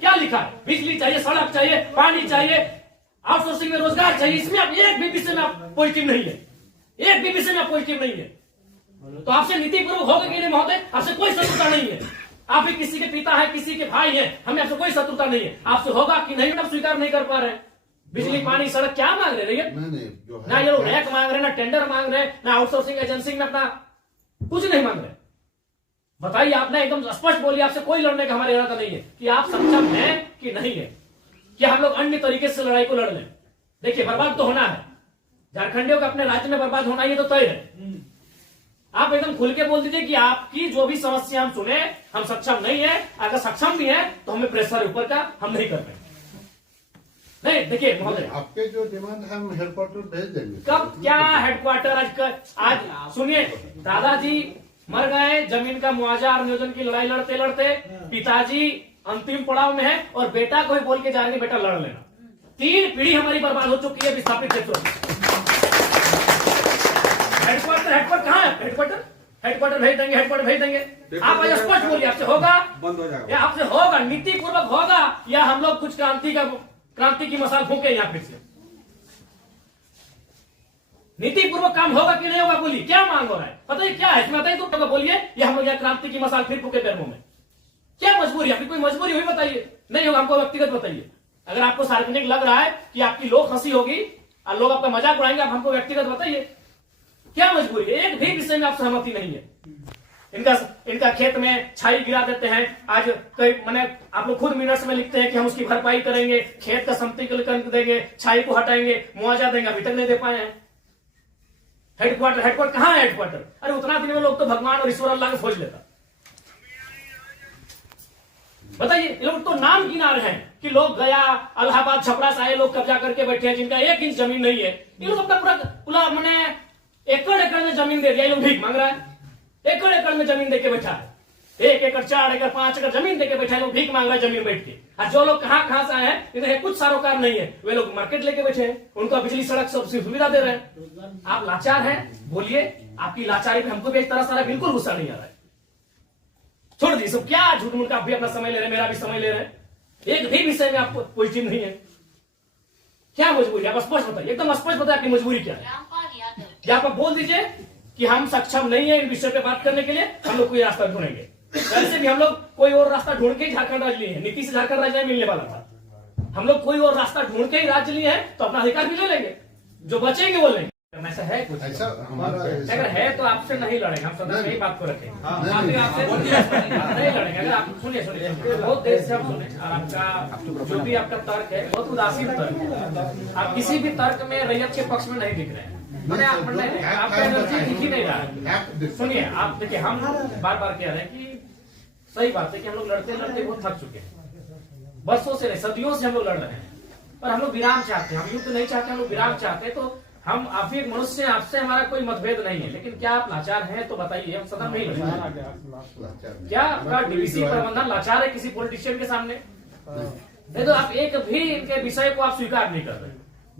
क्या लिखा है? बिजली चाहिए, सड़क चाहिए, पानी चाहिए, आउटसोर्सिंग में रोजगार चाहिए। इसमें आप एक भी विषय में आप पॉजिटिव नहीं है, एक भी विषय में आप पॉजिटिव नहीं है। तो आपसे नीतिपूर्वक होगा कि नहीं महोदय? आपसे कोई शत्रुता नहीं है। आप भी किसी के पिता है, किसी के भाई है, हमें आपसे कोई शत्रुता नहीं है। आपसे होगा कि नहीं आप स्वीकार नहीं कर पा रहे हैं। बिजली, पानी, सड़क क्या मांग रहे हैं? ना ये लोग रैक मांग रहे हैं, ना टेंडर मांग रहे हैं, ना आउटसोर्सिंग एजेंसी में अपना कुछ नहीं मांग रहे। बताइए, आपने एकदम स्पष्ट बोलिए, आपसे कोई लड़ने का हमारा इरादा नहीं है कि आप सक्षम हैं कि नहीं है, कि हम लोग अन्य तरीके से लड़ाई को लड़ लें। देखिए, बर्बाद तो होना है, झारखंडियों का अपने राज्य में बर्बाद होना ये तो तय है। आप एकदम खुल के बोल दीजिए कि आपकी जो भी समस्या हम सुने, हम सक्षम नहीं है। अगर सक्षम भी है तो हमें प्रेशर ऊपर का, हम नहीं कर पाएंगे। नहीं, देखिए महोदय, आपके जो डिमांड है हम हेडक्वार्टर भेज देंगे। कब क्या हेडक्वार्टर? आज सुनिए, दादाजी मर गए, जमीन का मुआवजा और नियोजन की लड़ाई लड़ते लड़ते पिताजी अंतिम पड़ाव में है और बेटा को ही बोल के जा रहे हैं बेटा लड़ लेना। 3 पीढ़ी हमारी बर्बाद हो चुकी है विस्थापित क्षेत्रों में। हेडक्वार्टर कहाँ है? हेडक्वार्टर भेज देंगे, हेडक्वार्टर भेज देंगे। आप आज स्पष्ट बोलिए, आपसे होगा, बंद हो जाएगा, या आपसे होगा नीति पूर्वक होगा, या हम लोग कुछ क्रांति की मसाल फूके यहाँ फिर से? नीति पूर्वक काम होगा कि नहीं होगा? बोलिए, क्या मांग हो रहा है? पता है क्या है इसमें? बताइए तो बोलिए, या हम लोग यहाँ क्रांति की मसाल फिर फूके पैरों में? क्या मजबूरी? आपकी कोई मजबूरी हुई बताइए। नहीं होगा, हमको व्यक्तिगत बताइए। अगर आपको सार्वजनिक लग रहा है कि आपकी लोक हंसी होगी और लोग आपका मजाक उड़ाएंगे, आप हमको व्यक्तिगत बताइए, क्या मजबूरी है? एक भी विषय में आप सहमति नहीं है। इनका खेत में छाई गिरा देते हैं। आज कई मैंने आप लोग खुद मिनट्स में लिखते हैं कि हम उसकी भरपाई करेंगे, खेत का समतलीकरण देंगे, छाई को हटाएंगे, मुआवजा देंगे, अभी तक नहीं दे पाए हैं। हेडक्वार्टर कहाँ है? हेडक्वार्टर, अरे उतना दिन में लोग तो भगवान और ईश्वर अल्लाह को खोज लेता। बताइए, ये लोग तो नाम गिना रहे हैं कि लोग गया, इलाहाबाद, छपरा से आए लोग कब्जा करके बैठे हैं, जिनका 1 इंच जमीन नहीं है। ये लोग अपना पूरा मैंने एकड़ एकड़ में जमीन दे दिया। ये लोग भीख मांग रहा है, एकड़ एकड़ में जमीन देके बैठा है। 1 एकड़, 4 एकड़, 5 एकड़ जमीन देके बैठा है, लोग भीख मांग रहा है जमीन बैठ के। और जो लोग कहां से आए हैं, इन्हें कुछ सारोकार नहीं है, वे लोग मार्केट लेके बैठे हैं, उनको बिजली, सड़क सब सुविधा दे रहे हैं। आप लाचार हैं, बोलिए, आपकी लाचारी पे हमको भी एक तरह सारा बिल्कुल गुस्सा नहीं आ रहा है। छोड़ दीजिए सब, क्या झूठ मूठ का आप भी अपना समय ले रहे हैं, मेरा भी समय ले रहे हैं। एक भी विषय में आपको पॉजिटिव नहीं है। क्या मजबूरी? आप स्पष्ट बताइए, एकदम स्पष्ट बताइए आपकी मजबूरी क्या है। या आप बोल दीजिए कि हम सक्षम नहीं है इन विषय पे बात करने के लिए, हम लोग कोई रास्ता ढूंढेंगे। वैसे भी हम लोग कोई और रास्ता ढूंढ के झारखंड राज्य लिए हैं, नीति से झारखंड राज्य मिलने वाला था। हम लोग कोई और रास्ता ढूंढ के ही राज्य लिए हैं, तो अपना अधिकार भी ले लेंगे, जो बचेंगे वो लेंगे। ऐसा है कुछ? ऐसा हमारा अगर है तो आपसे नहीं लड़ेंगे, हम सदन में ही बात को रखेंगे। आपसे नहीं लड़ेंगे। अगर आप सुनिए, बहुत देर से हम सुने, और आपका जो भी आपका तर्क है बहुत उदासीन तर्क है। आप किसी भी तर्क में रैयत के पक्ष में नहीं दिख रहे हैं। मैंने आपका एनर्जी दिख ही नहीं रहा है। सुनिए, आप देखिए, हम बार बार कह रहे हैं कि सही बात है कि हम लोग लड़ते लड़ते बहुत थक चुके हैं। बरसों से नहीं, सदियों से हम लोग लड़ रहे हैं, पर हम लोग विराम चाहते हैं। हम युद्ध नहीं चाहते, हम लोग विराम चाहते हैं। तो हम आप भी एक मनुष्य हैं, आपसे हमारा कोई मतभेद नहीं है, लेकिन क्या आप लाचार हैं तो बताइए, हम सदन में ही लड़ेंगे। क्या आपका डीवीसी प्रबंधन लाचार है किसी पॉलिटिशियन के सामने? नहीं तो आप एक भी इनके विषय को आप स्वीकार नहीं कर रहे।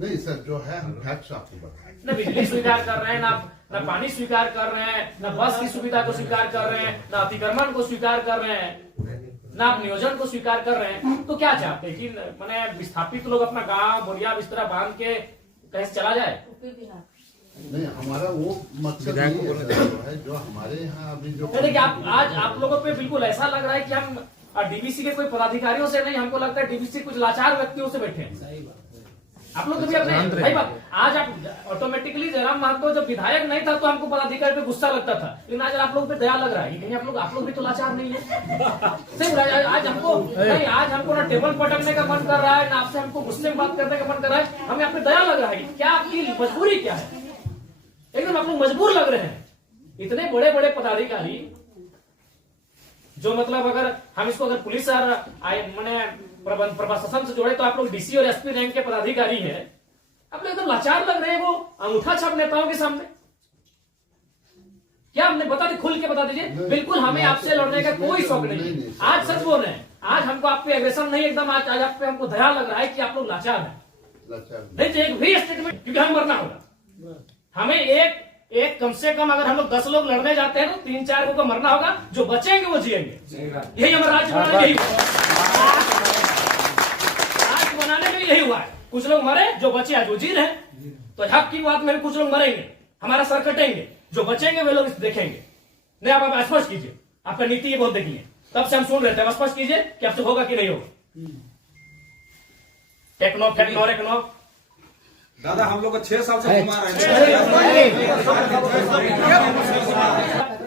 नहीं सर, जो है हम फैक्ट्स आपको बताएं। न बिजली स्वीकार कर रहे हैं, ना पानी स्वीकार कर रहे हैं, न बस की सुविधा को स्वीकार कर रहे हैं, न अतिक्रमण को स्वीकार कर रहे हैं, ना आप नियोजन को स्वीकार कर रहे हैं। तो क्या चाहते हैं कि मैंने विस्थापित लोग अपना गांव बोरिया बिस्तरा बांध के कहीं से चला जाए? नहीं, हमारा वो मकसद नहीं है जो हमारे यहाँ अभी जो देखिए, आज आप लोगों पे बिल्कुल ऐसा लग रहा है कि हम डीवीसी के कोई पदाधिकारियों से नहीं, हमको लगता है डीवीसी कुछ लाचार व्यक्तियों से बैठे हैं। आप लोग कभी अपने भाई बात, आज आप ऑटोमेटिकली जयराम महतो जब विधायक नहीं था तो हमको पदाधिकारी पे गुस्सा लगता था, लेकिन आज आप लोग पे दया लग रहा है। कहीं आप लोग भी तो लाचार नहीं है। आज हमको ना टेबल पटकने का मन कर रहा है, ना आपसे हमको गुस्से में बात करने का मन कर रहा है, हमें आप पे दया लग रहा है। क्या आपकी मजबूरी क्या है? एकदम आप लोग मजबूर लग रहे हैं। इतने बड़े बड़े पदाधिकारी जो मतलब अगर हम इसको अगर पुलिस और मैंने प्रशासन से जोड़े तो आप लोग डीसी और एसपी रैंक के पदाधिकारी हैं, आप लोग एकदम लाचार लग रहे हैं वो अंगूठा छाप नेताओं के सामने। क्या हमने बता दी, खुल के बता दीजिए। बिल्कुल हमें आपसे लड़ने का कोई शौक नहीं। आज सच बोल रहे हैं, आज हमको आप पे एग्रेशन नहीं, एकदम आज आप पे हमको दया लग रहा है कि आप लोग लाचार हैं। नहीं तो एक भी स्टेटमेंट, क्योंकि हम मरना होगा। हमें एक कम से कम अगर हम लोग 10 लोग लड़ने जाते हैं तो 3-4 को मरना होगा, जो बचेंगे वो जिएंगे। यही हमारा राज्य बनाना, यही कुछ लोग मरे, जो बचे आज वो जी रहे हैं। तो हक की बात में भी कुछ लोग मरेंगे, हमारा सर कटेंगे, जो बचेंगे वे लोग इसे देखेंगे। नहीं आप स्पष्ट कीजिए, आपका नीति ये बहुत देखी है, तब से हम सुन रहे थे। अब स्पष्ट कीजिए कि आपसे होगा कि नहीं होगा। टेक्नो फेक्नो रेक्नो दादा हम लोग को 6 साल से घुमा रहे हैं।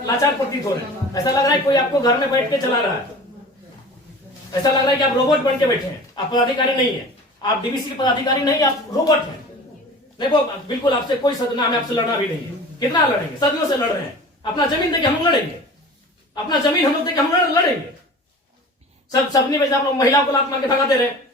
लाचार प्रतीत हो रहे हैं। ऐसा लग रहा है कोई आपको घर में बैठ के चला रहा है। ऐसा लग रहा है कि आप रोबोट बन के बैठे हैं। आप पदाधिकारी नहीं है, आप डीवीसी के पदाधिकारी नहीं, आप रोबोट हैं। नहीं वो बिल्कुल आपसे कोई सदना में आपसे लड़ना भी नहीं है। कितना लड़ेंगे, सदियों से लड़ रहे हैं। अपना जमीन देके हम लड़ेंगे, अपना जमीन हम लोग देके हम लड़ेंगे। सबने आप लोग महिलाओं को लात मार के भगा दे रहे हैं।